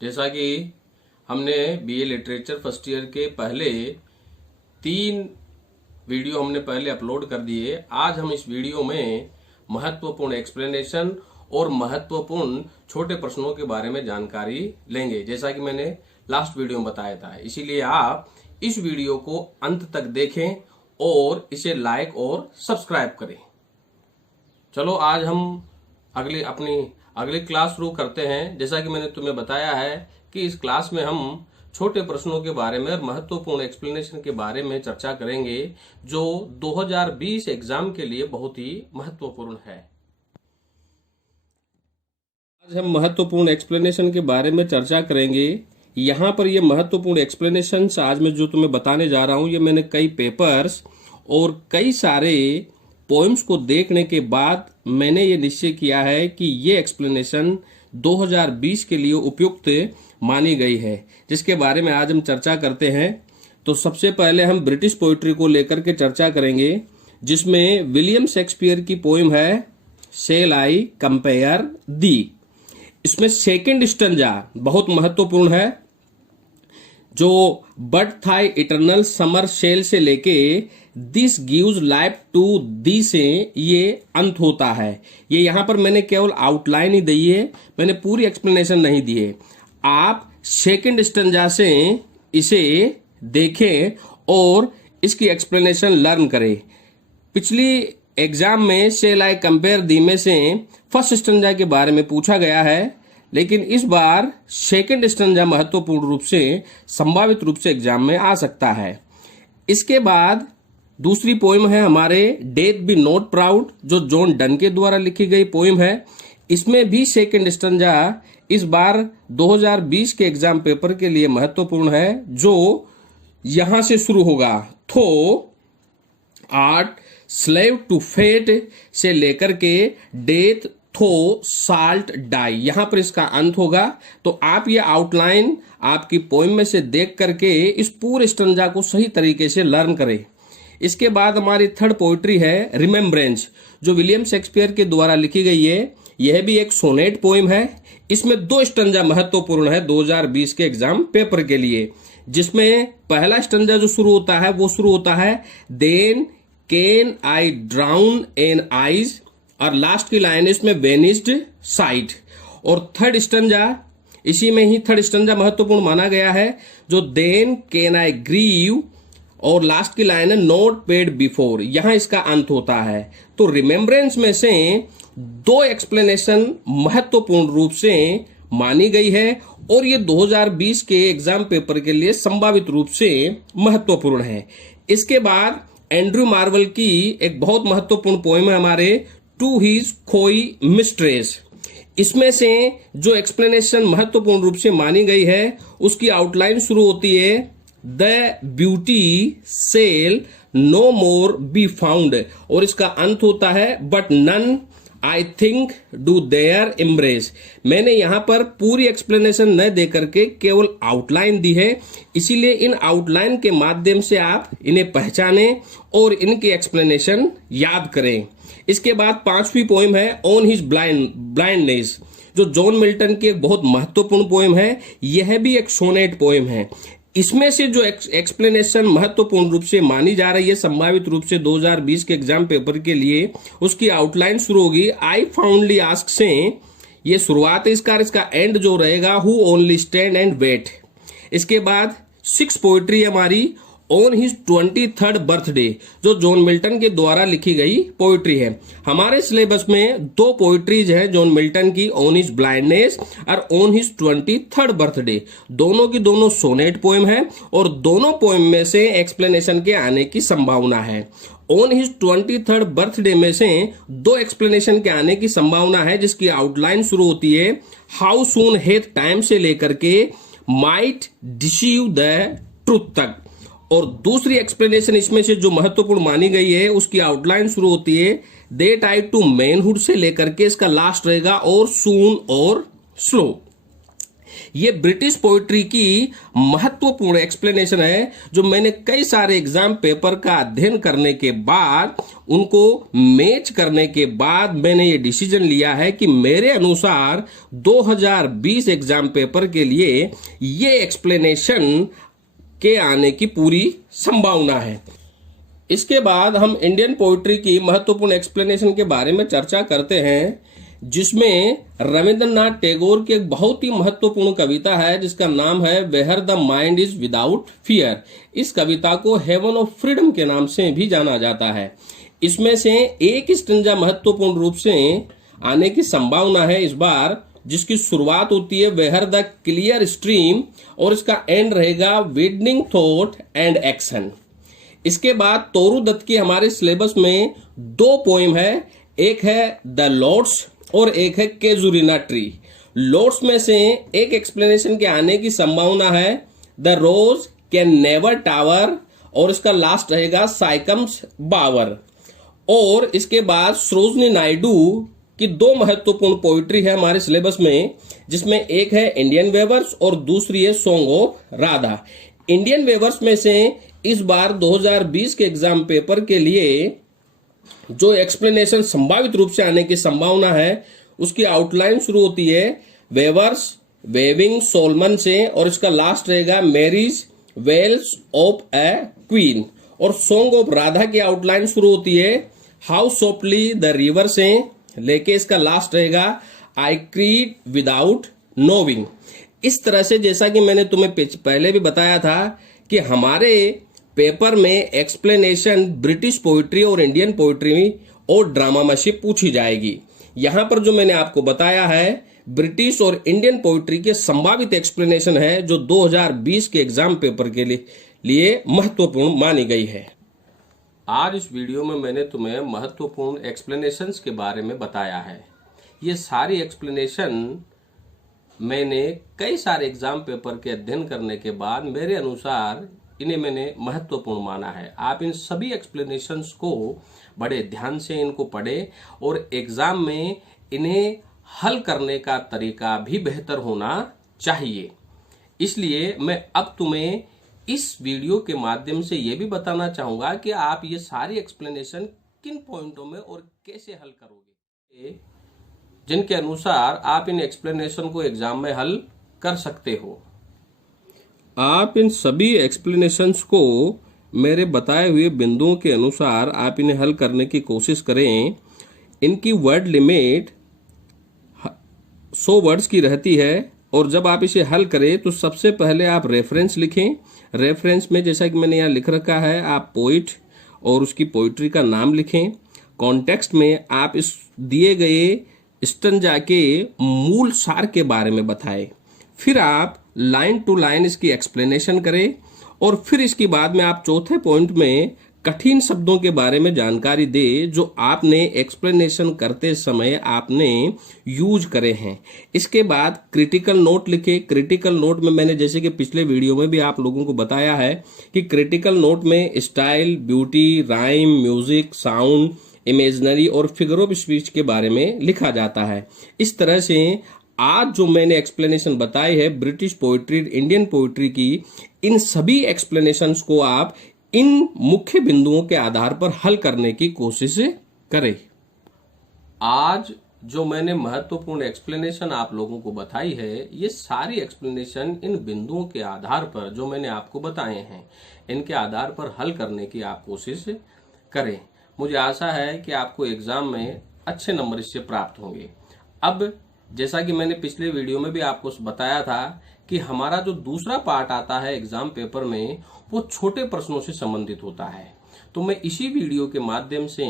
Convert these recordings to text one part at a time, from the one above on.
जैसा कि हमने बीए लिटरेचर फर्स्ट ईयर के पहले 3 वीडियो हमने पहले अपलोड कर दिए। आज हम इस वीडियो में महत्वपूर्ण एक्सप्लेनेशन और महत्वपूर्ण छोटे प्रश्नों के बारे में जानकारी लेंगे, जैसा कि मैंने लास्ट वीडियो में बताया था। इसीलिए आप इस वीडियो को अंत तक देखें और इसे लाइक और सब्सक्राइब करें। चलो आज हम अपनी अगली क्लास शुरू करते हैं। जैसा कि मैंने तुम्हें बताया है कि इस क्लास में हम छोटे प्रश्नों के बारे में और महत्वपूर्ण एक्सप्लेनेशन के बारे में चर्चा करेंगे, जो 2020 एग्जाम के लिए बहुत ही महत्वपूर्ण है। आज हम महत्वपूर्ण एक्सप्लेनेशन के बारे में चर्चा करेंगे। यहाँ पर ये महत्वपूर्ण एक्सप्लेनेशन आज मैं जो तुम्हें बताने जा रहा हूँ, ये मैंने कई पेपर्स और कई सारे पोएम्स को देखने के बाद मैंने ये निश्चय किया है कि ये एक्सप्लेनेशन 2020 के लिए उपयुक्त मानी गई है, जिसके बारे में आज हम चर्चा करते हैं। तो सबसे पहले हम ब्रिटिश पोइट्री को लेकर के चर्चा करेंगे, जिसमें विलियम शेक्सपियर की पोएम है शेल आई कंपेयर दी। इसमें सेकंड स्टैंजा बहुत महत्वपूर्ण है, जो but thy eternal summer shall से लेके this gives life to thee से ये अंत होता है। ये यहाँ पर मैंने केवल आउटलाइन ही दी है, मैंने पूरी एक्सप्लेनेशन नहीं दी है। आप सेकंड स्टैंजा से इसे देखें और इसकी एक्सप्लेनेशन लर्न करें। पिछली एग्जाम में शेल आई कंपेयर दी में से फर्स्ट स्टैंजा के बारे में पूछा गया है, लेकिन इस बार सेकंड स्टैंजा महत्वपूर्ण रूप से संभावित रूप से एग्जाम में आ सकता है। इसके बाद दूसरी पोएम है हमारे डेथ बी नॉट प्राउड, जो जॉन डन के द्वारा लिखी गई पोएम है। इसमें भी सेकंड स्टैंजा इस बार 2020 के एग्जाम पेपर के लिए महत्वपूर्ण है, जो यहां से शुरू होगा। थो आर्ट स्लेव टू फेट से लेकर के डेथ थो साल्ट डाई, यहां पर इसका अंत होगा। तो आप ये आउटलाइन आपकी पोएम में से देख करके इस पूरे स्टैंजा को सही तरीके से लर्न करें। इसके बाद हमारी थर्ड पोइट्री है रिमेम्ब्रेंस, जो विलियम शेक्सपियर के द्वारा लिखी गई है। यह भी एक सोनेट पोएम है। इसमें 2 स्टैंजा महत्वपूर्ण है 2020 के एग्जाम पेपर के लिए, जिसमें पहला स्टैंजा जो शुरू होता है वो शुरू होता है then can I drown an eyes, और लास्ट की लाइन है इसमें वेनिस्ड साइट। और थर्ड स्टैंजा, इसी में ही थर्ड स्टैंजा महत्वपूर्ण माना गया है, जो देन कैन आई ग्रीव, और लास्ट की लाइन है नॉट पेड बिफोर, यहां इसका अंत होता है। तो रिमेम्ब्रेंस में से 2 एक्सप्लेनेशन महत्वपूर्ण रूप से मानी गई है, और ये 2020 के एग्जाम पेपर के लिए संभावित रूप से महत्वपूर्ण है। इसके बाद एंड्रयू मार्वल की एक बहुत महत्वपूर्ण पोएम है हमारे टू हिज खोई मिस्ट्रेस। इसमें से जो एक्सप्लेनेशन महत्वपूर्ण रूप से मानी गई है उसकी आउटलाइन शुरू होती है the beauty shall no more be found, और इसका अंत होता है but none I think do there embrace. मैंने यहां पर पूरी एक्सप्लेनेशन न दे करके केवल आउटलाइन दी है, इसीलिए इन आउटलाइन के माध्यम से आप इन्हें पहचानें और इनकी एक्सप्लेनेशन याद करें। इसके बाद 5वीं पोएम है ऑन हिज ब्लाइंडनेस, जो जॉन मिल्टन की एक बहुत महत्वपूर्ण पोएम है। यह भी एक सोनेट पोएम है। इसमें से जो एक्सप्लेनेशन महत्वपूर्ण रूप से मानी जा रही है संभावित रूप से 2020 के एग्जाम पेपर के लिए, उसकी आउटलाइन शुरू होगी आई फाउंडली आस्क से, ये शुरुआत है इसका एंड जो रहेगा who only stand and wait. इसके बाद 6 पोइट्री हमारी ऑन हिज 23rd बर्थडे, जो जॉन मिल्टन के द्वारा लिखी गई पोइट्री है। हमारे सिलेबस में 2 पोइट्रीज है जॉन मिल्टन की, ऑन हिज ब्लाइंडनेस और ऑन हिज 23rd बर्थडे। दोनों की दोनों सोनेट पोएम है, और दोनों पोएम में से एक्सप्लेनेशन के आने की संभावना है। ऑन हिज 23rd बर्थडे में से 2 एक्सप्लेनेशन के आने की संभावना है, जिसकी आउटलाइन शुरू होती है हाउ सून हेथ टाइम से लेकर के माइट डिसीव द ट्रूथ तक। और दूसरी एक्सप्लेनेशन इसमें से जो महत्वपूर्ण मानी गई है उसकी आउटलाइन शुरू होती है दे टाइड टू मैनहुड से लेकर के इसका लास्ट रहेगा और सून और स्लो। ये ब्रिटिश पोइट्री की महत्वपूर्ण एक्सप्लेनेशन है जो मैंने कई सारे एग्जाम पेपर का अध्ययन करने के बाद, उनको मैच करने के बाद मैंने ये डिसीजन लिया है कि मेरे अनुसार 2020 एग्जाम पेपर के लिए ये एक्सप्लेनेशन के आने की पूरी संभावना है। इसके बाद हम इंडियन पोइट्री की महत्वपूर्ण एक्सप्लेनेशन के बारे में चर्चा करते हैं, जिसमें रविंद्रनाथ टैगोर की एक बहुत ही महत्वपूर्ण कविता है जिसका नाम है where the mind is without fear. इस कविता को हेवन ऑफ फ्रीडम के नाम से भी जाना जाता है। इसमें से एक स्टैंजा महत्वपूर्ण रूप से आने की संभावना है इस बार, जिसकी शुरुआत होती है वेयर द क्लियर स्ट्रीम और इसका एंड रहेगा विडनिंग थॉट एंड एक्शन। इसके बाद तोरू दत्त की हमारे सिलेबस में 2 पोएम है, एक है द लॉर्ड्स और एक है केजुरिना ट्री। लॉर्ड्स में से एक एक्सप्लेनेशन के आने की संभावना है the rose can never tower और इसका लास्ट रहेगा साइकम्स बावर। और इसके बाद सरोजनी नायडू की 2 महत्वपूर्ण पोइट्री है हमारे सिलेबस में, जिसमें एक है इंडियन वेवर्स और दूसरी है song of Radha. Indian weavers में से इस बार 2020 के एग्जाम पेपर के लिए जो एक्सप्लेनेशन संभावित रूप से आने की संभावना है उसकी आउटलाइन शुरू होती है वेवर्स वेविंग सोलमन से और इसका लास्ट रहेगा marriage wells of a queen. और सॉन्ग ऑफ राधा की आउटलाइन शुरू होती है हाउ सॉफ्टली द रिवर से लेके इसका लास्ट रहेगा आई क्रीड विदाउट नोविंग। इस तरह से जैसा कि मैंने तुम्हें पहले भी बताया था कि हमारे पेपर में एक्सप्लेनेशन ब्रिटिश पोइट्री और इंडियन पोइट्री और ड्रामा में से पूछी जाएगी। यहां पर जो मैंने आपको बताया है ब्रिटिश और इंडियन पोइट्री के संभावित एक्सप्लेनेशन है जो 2020 के एग्जाम पेपर के लिए महत्वपूर्ण मानी गई है। आज इस वीडियो में मैंने तुम्हें महत्वपूर्ण एक्सप्लेनेशंस के बारे में बताया है। ये सारी एक्सप्लेनेशन मैंने कई सारे एग्जाम पेपर के अध्ययन करने के बाद मेरे अनुसार इन्हें मैंने महत्वपूर्ण माना है। आप इन सभी एक्सप्लेनेशंस को बड़े ध्यान से इनको पढ़े और एग्जाम में इन्हें हल करने का तरीका भी बेहतर होना चाहिए। इसलिए मैं अब तुम्हें इस वीडियो के माध्यम से ये भी बताना चाहूंगा कि आप ये सारी एक्सप्लेनेशन किन पॉइंटों में और कैसे हल करोगे, जिनके अनुसार आप इन एक्सप्लेनेशन को एग्जाम में हल कर सकते हो। आप इन सभी एक्सप्लेनेशंस को मेरे बताए हुए बिंदुओं के अनुसार आप इन्हें हल करने की कोशिश करें। इनकी वर्ड लिमिट 100 वर्ड्स की रहती है और जब आप इसे हल करें तो सबसे पहले आप रेफरेंस लिखें। रेफरेंस में जैसा कि मैंने यहाँ लिख रखा है आप पोइट और उसकी पोइट्री का नाम लिखें। कॉन्टेक्स्ट में आप इस दिए गए स्टैंजा के मूल सार के बारे में बताएं। फिर आप लाइन टू लाइन इसकी एक्सप्लेनेशन करें और फिर इसके बाद में आप चौथे पॉइंट में कठिन शब्दों के बारे में जानकारी दे जो आपने एक्सप्लेनेशन करते समय आपने यूज करे हैं। इसके बाद क्रिटिकल नोट लिखे। क्रिटिकल नोट में मैंने जैसे कि पिछले वीडियो में भी आप लोगों को बताया है कि क्रिटिकल नोट में style, beauty, rhyme, music, sound, imaginary और फिगर ऑफ स्पीच के बारे में लिखा जाता है। इस तरह से आज जो मैंने एक्सप्लेनेशन बताई है ब्रिटिश पोइट्री, इंडियन पोइट्री की, इन सभी एक्सप्लेनेशंस को आप इन मुख्य बिंदुओं के आधार पर हल करने की कोशिश करें। आज जो मैंने महत्वपूर्ण एक्सप्लेनेशन आप लोगों को बताई है, ये सारी एक्सप्लेनेशन इन बिंदुओं के आधार पर जो मैंने आपको बताए हैं, इनके आधार पर हल करने की आप कोशिश करें। मुझे आशा है कि आपको एग्जाम में अच्छे नंबर इससे प्राप्त होंगे। अब जैसा कि मैंने पिछले वीडियो में भी आपको बताया था कि हमारा जो दूसरा पार्ट आता है एग्जाम पेपर में वो छोटे प्रश्नों से संबंधित होता है। तो मैं इसी वीडियो के माध्यम से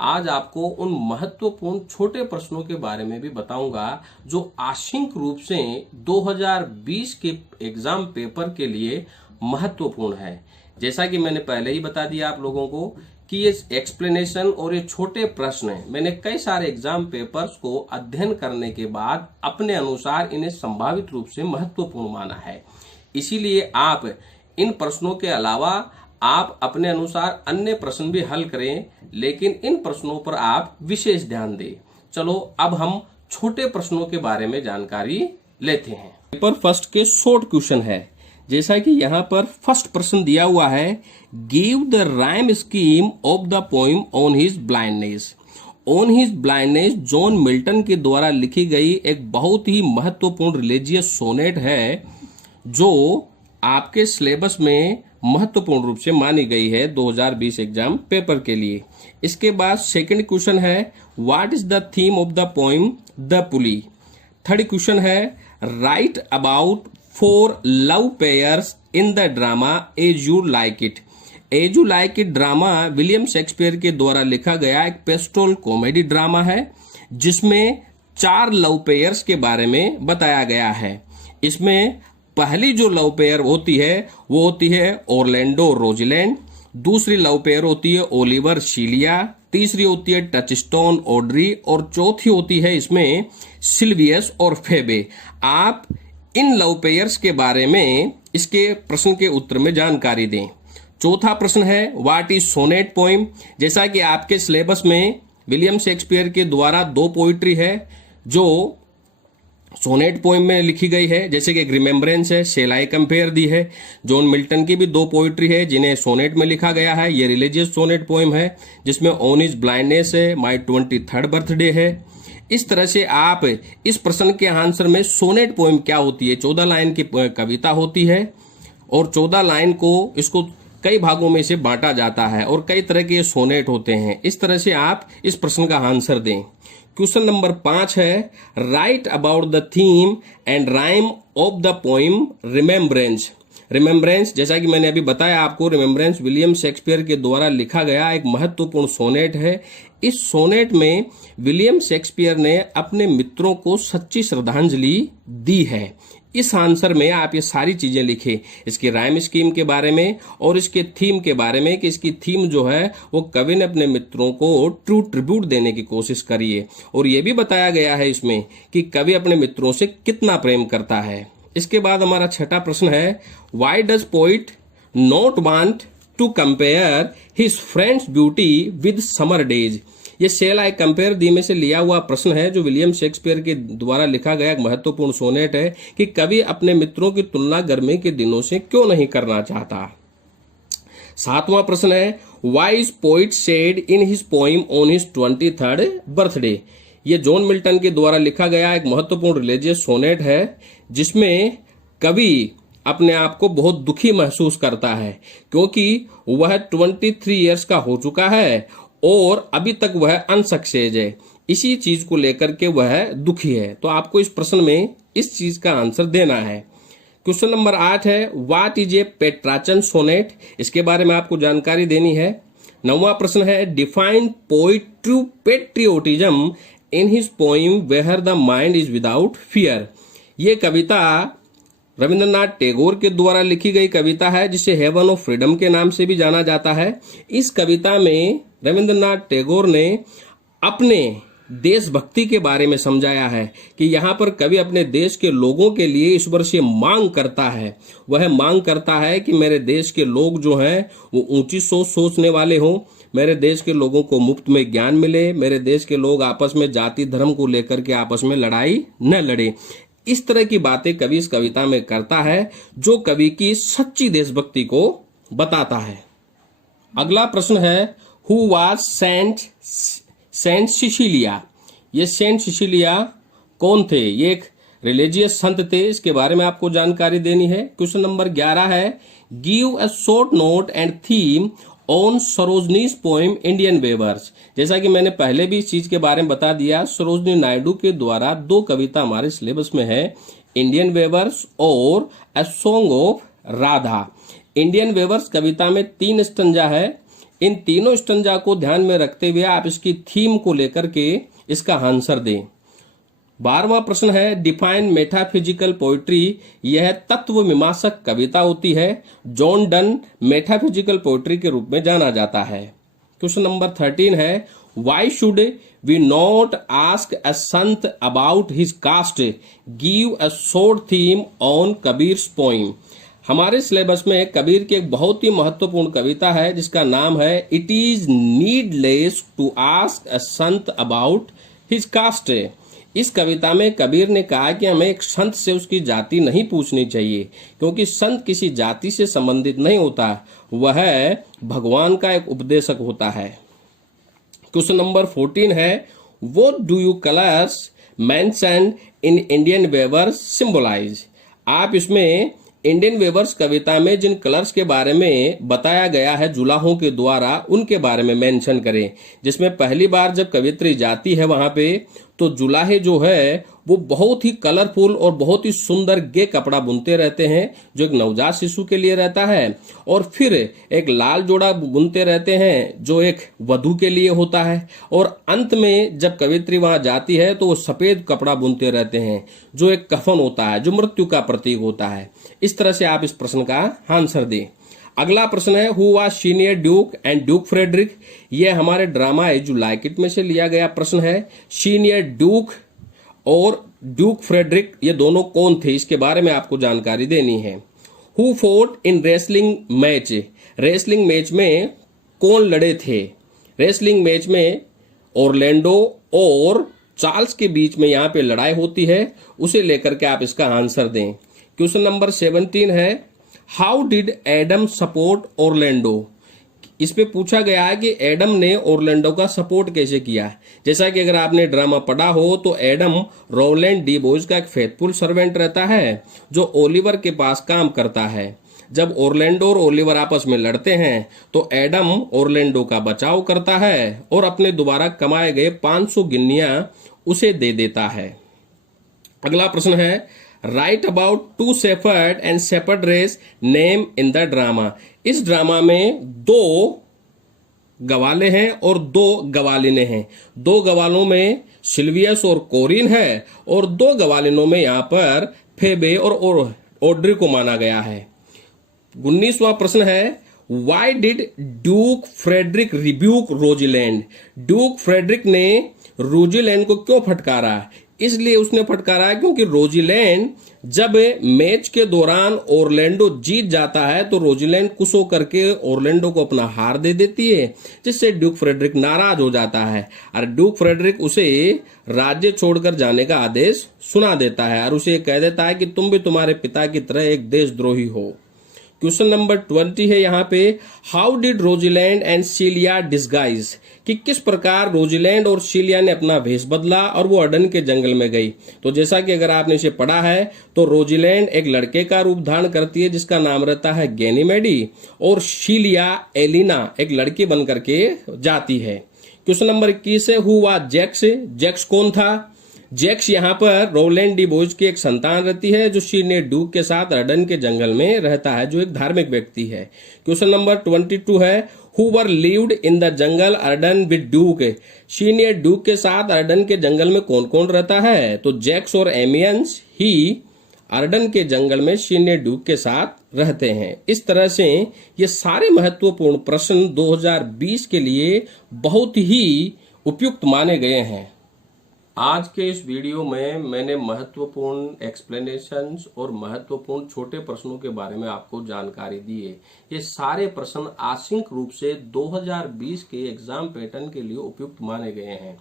आज आपको उन महत्वपूर्ण छोटे प्रश्नों के बारे में भी बताऊंगा जो आंशिक रूप से 2020 के एग्जाम पेपर के लिए महत्वपूर्ण है। जैसा कि मैंने पहले ही बता दिया आप लोगों को कि ये एक्सप्लेनेशन और ये छोटे प्रश्न मैंने कई सारे एग्जाम पेपर्स को अध्ययन करने के बाद अपने अनुसार इन्हें संभावित रूप से महत्वपूर्ण माना है। इसीलिए आप इन प्रश्नों के अलावा आप अपने अनुसार अन्य प्रश्न भी हल करें, लेकिन इन प्रश्नों पर आप विशेष ध्यान दें। चलो अब हम छोटे प्रश्नों के बारे में जानकारी लेते हैं। पेपर फर्स्ट के शॉर्ट क्वेश्चन है। जैसा कि यहाँ पर फर्स्ट प्रश्न दिया हुआ है, give the rhyme scheme of the poem on his blindness. On his blindness John Milton के द्वारा लिखी गई एक बहुत ही महत्वपूर्ण रिलीजियस सोनेट है, जो आपके सिलेबस में महत्वपूर्ण रूप से मानी गई है 2020 एग्जाम पेपर के लिए। इसके बाद सेकंड क्वेश्चन है, what is the theme of the poem the pulley. Third question है, write about 4 love pairs in the drama as you like it. As you like it drama William Shakespeare के द्वारा लिखा गया एक pastoral comedy drama है, जिसमें 4 love pairs के बारे में बताया गया है। इसमें पहली जो लव पेयर होती है वो होती है ऑरलैंडो रोजलैंड, दूसरी लव पेयर होती है ओलिवर शीलिया, तीसरी होती है टचस्टोन ऑड्री और चौथी होती है इसमें सिल्वियस और फेबे। आप इन लव पेयर्स के बारे में इसके प्रश्न के उत्तर में जानकारी दें। चौथा प्रश्न है, व्हाट इज सोनेट पोइम। जैसा कि आपके सिलेबस में विलियम शेक्सपियर के द्वारा 2 पोइट्री है जो सोनेट पोइम में लिखी गई है, जैसे कि एक रिमेम्बरेंस है, शेल आई कंपेयर दी है। जॉन मिल्टन की भी 2 पोइट्री है जिन्हें सोनेट में लिखा गया है। ये रिलीजियस सोनेट पोइम है जिसमें ऑन हिज ब्लाइंडनेस है, माई 23rd बर्थडे है। इस तरह से आप इस प्रश्न के आंसर में सोनेट पोइम क्या होती है, 14 लाइन की कविता होती है और 14 लाइन को इसको कई भागों में से बांटा जाता है और कई तरह के सोनेट होते हैं। इस तरह से आप इस प्रश्न का आंसर दें। क्वेश्चन नंबर 5 है, write about the theme and rhyme of the poem remembrance. Remembrance, जैसा कि मैंने अभी बताया आपको, रिमेम्बरेंस विलियम शेक्सपियर के द्वारा लिखा गया एक महत्वपूर्ण सोनेट है। इस सोनेट में विलियम शेक्सपियर ने अपने मित्रों को सच्ची श्रद्धांजलि दी है। इस आंसर में आप ये सारी चीजें लिखें, इसकी राइम स्कीम के बारे में और इसके थीम के बारे में, कि इसकी थीम जो है वो कवि ने अपने मित्रों को ट्रू ट्रिब्यूट देने की कोशिश करी है और ये भी बताया गया है इसमें कि कवि अपने मित्रों से कितना प्रेम करता है। इसके बाद हमारा छठा प्रश्न है, why does poet not want to compare his friends beauty with summer days. ये शेल आई कंपेयर दी में से लिया हुआ प्रश्न है जो विलियम शेक्सपियर के द्वारा लिखा गया एक महत्वपूर्ण सोनेट है कि कवि अपने मित्रों की तुलना गर्मी के दिनों से क्यों नहीं करना चाहता। 7वां प्रश्न है, why is poet said in his poem on his 23rd birthday. ये जॉन मिल्टन के द्वारा लिखा गया एक महत्वपूर्ण रिलीजियस सोनेट है जिसमें कवि अपने आप को बहुत दुखी महसूस करता है क्योंकि वह 23 इयर्स का हो चुका है और अभी तक वह अनसक्सेस है। इसी चीज को लेकर के वह दुखी है। तो आपको इस प्रश्न में इस चीज का आंसर देना है। क्वेश्चन नंबर 8 है, व्हाट इज ए पेट्राचन सोनेट। इसके बारे में आपको जानकारी देनी है। 9वां प्रश्न है, define poet true patriotism in his poem where the mind is without fear. ये कविता रविंद्रनाथ टैगोर के द्वारा लिखी गई कविता है जिसे हेवन ऑफ फ्रीडम के नाम से भी जाना जाता है। इस कविता में रविंद्रनाथ टैगोर ने अपने देशभक्ति के बारे में समझाया है कि यहाँ पर कवि अपने देश के लोगों के लिए ईश्वर से मांग करता है। वह मांग करता है कि मेरे देश के लोग जो हैं वो ऊंची सोच सोचने वाले हों, मेरे देश के लोगों को मुफ्त में ज्ञान मिले, मेरे देश के लोग आपस में जाति धर्म को लेकर के आपस में लड़ाई न लड़े। इस तरह की बातें कवि इस कविता में करता है जो कवि की सच्ची देशभक्ति को बताता है। अगला प्रश्न है, हु वाज सेंट सिसिलिया। ये सेंट सिसिलिया कौन थे। ये एक रिलीजियस संत थे, इसके बारे में आपको जानकारी देनी है। क्वेश्चन नंबर 11 है, give a short note and theme on Sarojini's poem Indian weavers. जैसा कि मैंने पहले भी इस चीज के बारे में बता दिया, सरोजनी नायडू के द्वारा 2 कविता हमारे सिलेबस में है, इंडियन वेवर्स और a song of Radha. Indian weavers कविता में 3 स्टंजा है। इन तीनों स्टंजा को ध्यान में रखते हुए आप इसकी थीम को लेकर के इसका आंसर दें। 12वां प्रश्न है, डिफाइन मेटाफिजिकल पोइट्री। यह तत्व मीमांसक कविता होती है। जॉन डन मेटाफिजिकल पोइट्री के रूप में जाना जाता है। क्वेश्चन नंबर 13 है, why should we not ask a saint about his caste, give a short theme on Kabir's poem. हमारे सिलेबस में कबीर की एक बहुत ही महत्वपूर्ण कविता है जिसका नाम है it is needless to ask a saint about his cast. इस कविता में कबीर ने कहा कि हमें एक संत से उसकी जाति नहीं पूछनी चाहिए, क्योंकि संत किसी जाति से संबंधित नहीं होता, वह भगवान का एक उपदेशक होता है। क्वेश्चन नंबर 14 है, what do you colours mentioned in Indian weavers symbolise. आप इसमें इंडियन वेवर्स कविता में जिन कलर्स के बारे में बताया गया है जुलाहों के द्वारा, उनके बारे में मेंशन करें। जिसमें पहली बार जब कवित्री जाती है वहां पे, तो जुलाहे जो है वो बहुत ही कलरफुल और बहुत ही सुंदर गे कपड़ा बुनते रहते हैं, जो एक नवजात शिशु के लिए रहता है। और फिर एक लाल जोड़ा बुनते रहते हैं, जो एक वधू के लिए होता है। और अंत में जब कवित्री वहां जाती है तो वो सफेद कपड़ा बुनते रहते हैं, जो एक कफन होता है, जो मृत्यु का प्रतीक होता है। इस तरह से आप इस प्रश्न का आंसर दें। अगला प्रश्न है, who was senior duke and duke Frederick. यह हमारे ड्रामा है जो लाइक इट में से लिया गया प्रश्न है। सीनियर ड्यूक और ड्यूक फ्रेडरिक ये दोनों कौन थे, इसके बारे में आपको जानकारी देनी है। Who fort in wrestling match. Wrestling match में कौन लड़े थे। रेसलिंग मैच में ऑरलैंडो और चार्ल्स के बीच में यहाँ पे लड़ाई होती है, उसे लेकर के आप इसका आंसर दें। क्वेश्चन नंबर 17 है, how did Adam support Orlando. इस पे पूछा गया है कि एडम ने ऑरलैंडो का सपोर्ट कैसे किया। जैसा कि अगर आपने ड्रामा पढ़ा हो तो एडम रोलैंड डी बोइस का एक फेथफुल सर्वेंट रहता है, जो ओलिवर के पास काम करता है। जब ऑरलैंडो और ओलिवर आपस में लड़ते हैं तो एडम ऑरलैंडो का बचाव करता है और अपने दोबारा कमाए गए 500 गिन्नियां उसे दे देता है। अगला प्रश्न है, write about two shepherd and shepherdess name in the drama. इस ड्रामा में 2 गवाले हैं और 2 गवालिने हैं। 2 गवालों में सिल्वियस और कोरिन है, और 2 गवालिनों में यहाँ पर फेबे और ऑड्री को माना गया है। 19वां प्रश्न है, why did Duke Frederick rebuke Rosalind. Duke Frederick ने रोजिलैंड को क्यों फटकारा। इसलिए उसने फटकारा क्योंकि रोजिलैंड जब मैच के दौरान ऑरलैंडो जीत जाता है तो रोजिलैंड खुश होकर के ऑरलैंडो को अपना हार दे देती है, जिससे ड्यूक फ्रेडरिक नाराज हो जाता है और ड्यूक फ्रेडरिक उसे राज्य छोड़कर जाने का आदेश सुना देता है और उसे कह देता है कि तुम भी तुम्हारे पिता की तरह एक देशद्रोही हो। क्वेश्चन नंबर 20 है यहाँ पे, हाउ डिड रोजिलैंड एंड सीलिया डिस्गाइज। कि किस प्रकार रोजिलैंड और सीलिया ने अपना वेश बदला और वो अर्डन के जंगल में गई। तो जैसा कि अगर आपने इसे पढ़ा है तो रोजिलैंड एक लड़के का रूप धारण करती है जिसका नाम रहता है गैनीमेडी, और सीलिया एलिना एक लड़की बन करके जाती है। क्वेश्चन नंबर 21 है, हु वाज जैक्स। जैक्स कौन था। जैक्स यहाँ पर रोलैंड डी बोइस की एक संतान रहती है, जो सीनियर ड्यूक के साथ अर्डन के जंगल में रहता है, जो एक धार्मिक व्यक्ति है। क्वेश्चन नंबर 22 है, who were lived in the jungle Ardern with Duke. Senior Duke के साथ अर्डन के जंगल में कौन कौन रहता है। तो जैक्स और एमियंस ही अर्डन के जंगल में सीनियर ड्यूक के साथ रहते हैं। इस तरह से ये सारे महत्वपूर्ण प्रश्न 2020 के लिए बहुत ही उपयुक्त माने गए हैं। आज के इस वीडियो में मैंने महत्वपूर्ण एक्सप्लेनेशंस और महत्वपूर्ण छोटे प्रश्नों के बारे में आपको जानकारी दी है। ये सारे प्रश्न आंशिक रूप से 2020 के एग्जाम पैटर्न के लिए उपयुक्त माने गए हैं।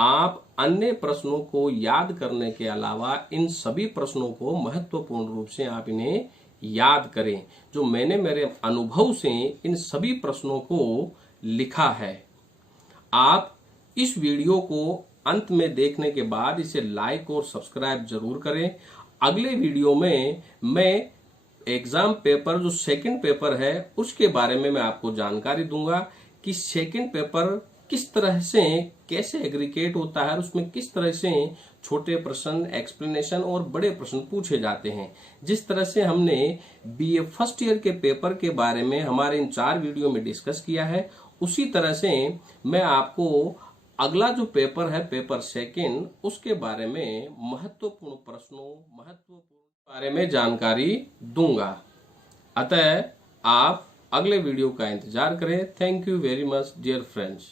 आप अन्य प्रश्नों को याद करने के अलावा इन सभी प्रश्नों को महत्वपूर्ण रूप से आप इन्हें याद करें, जो मैंने मेरे अनुभव से इन सभी प्रश्नों को लिखा है। आप इस वीडियो को अंत में देखने के बाद इसे लाइक और सब्सक्राइब जरूर करें। अगले वीडियो में मैं एग्जाम पेपर जो सेकंड पेपर है उसके बारे में मैं आपको जानकारी दूंगा कि सेकंड पेपर किस तरह से कैसे एग्रीगेट होता है और उसमें किस तरह से छोटे प्रश्न, एक्सप्लेनेशन और बड़े प्रश्न पूछे जाते हैं। जिस तरह से हमने बीए फर्स्ट ईयर के पेपर के बारे में हमारे इन 4 वीडियो में डिस्कस किया है, उसी तरह से मैं आपको अगला जो पेपर है पेपर सेकंड, उसके बारे में महत्वपूर्ण प्रश्नों, महत्वपूर्ण बारे में जानकारी दूंगा। अतः आप अगले वीडियो का इंतजार करें। Thank you very much dear friends.